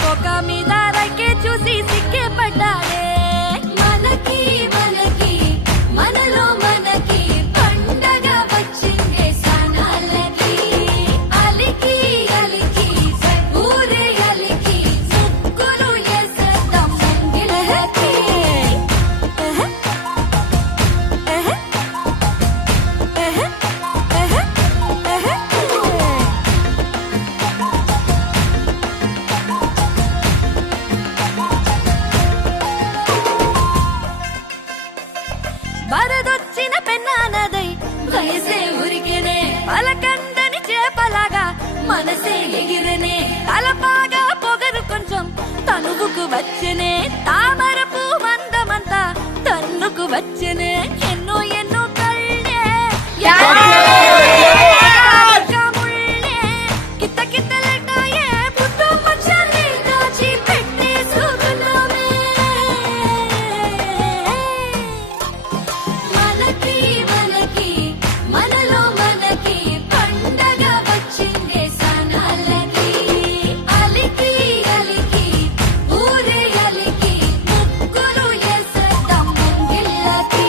కోక మీద రైకే చూసి సిక్కే పడ్డాడే మనకి మనకి మనలో మనకి పండగ వచ్చిందే సనాలకి అలికి అలికి ఊరే అలికి ముగ్గులు ఎసేద్దాం ముంగిలకి వరదొచ్చిన పెన్నానదై వయసే ఉరికెనే పలకందని చేపలాగా మనసే ఎగిరనే తలపాగా పొగరు కొంచెం తనువుకు వచ్చనే తామర పూవందమంతా తన్నుకు వచ్చనే ఎన్నో ఎన్నో కళ్ళే కిత్త కిత్తలెట్టాయే పుట్టు పక్షాన్ని దాచి పెట్టేసుకున్నామే మనకి మనకి మనలో మనకి పండగ వచ్చిందే సనాలకి అలికి అలికి ఊరే అలికి ముగ్గులు ఎసేద్దాం ముంగిళ్ళకి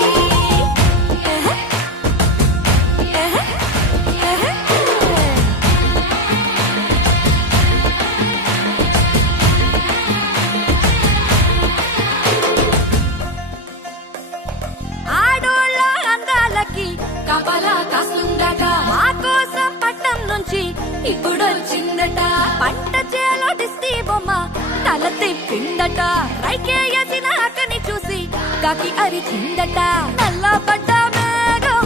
ఆడోళ్ళ అందాలకి కపలా కాస్తుందట మా కోసం పట్నం నుంచి ఇప్పుడొచ్చిందట పంట చేలో దిస్తి బొమ్మ తల తిప్పిందట రైకే ఎసిన అక్కని చూసి కాకి అరిచిందట నల్లబడ్డ మేఘం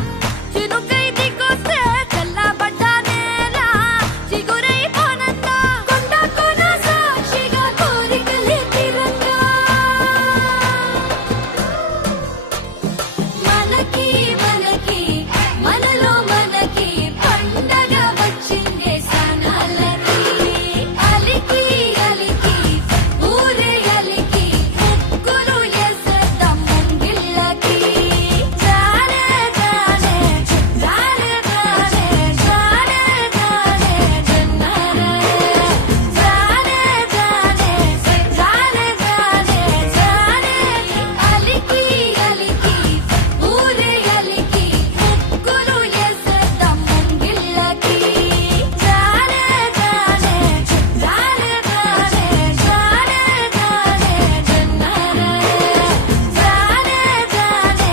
చినుకై దిగొస్తే చల్లబడ్డ నేల చిగురై పోనందా కొండ కొన సాక్షిగా కోరికలే తీరంగా మనకి మనకి మనలో మనకి పండగ వచ్చిందే సనాలకి అలికి అలికి ఊరే అలికి ముగ్గులు ఎసేద్దాం ముంగిళ్ళకి జానే జానే జానే జానే జానే జానే జన్నారే జానే జానే జానే జానే జానే అలికి అలికి ఊరే అలికి ముగ్గులు ఎసేద్దాం ముంగిళ్ళకి జానే జానే జానే జానే జానే జానే జన్నారే జానే జానే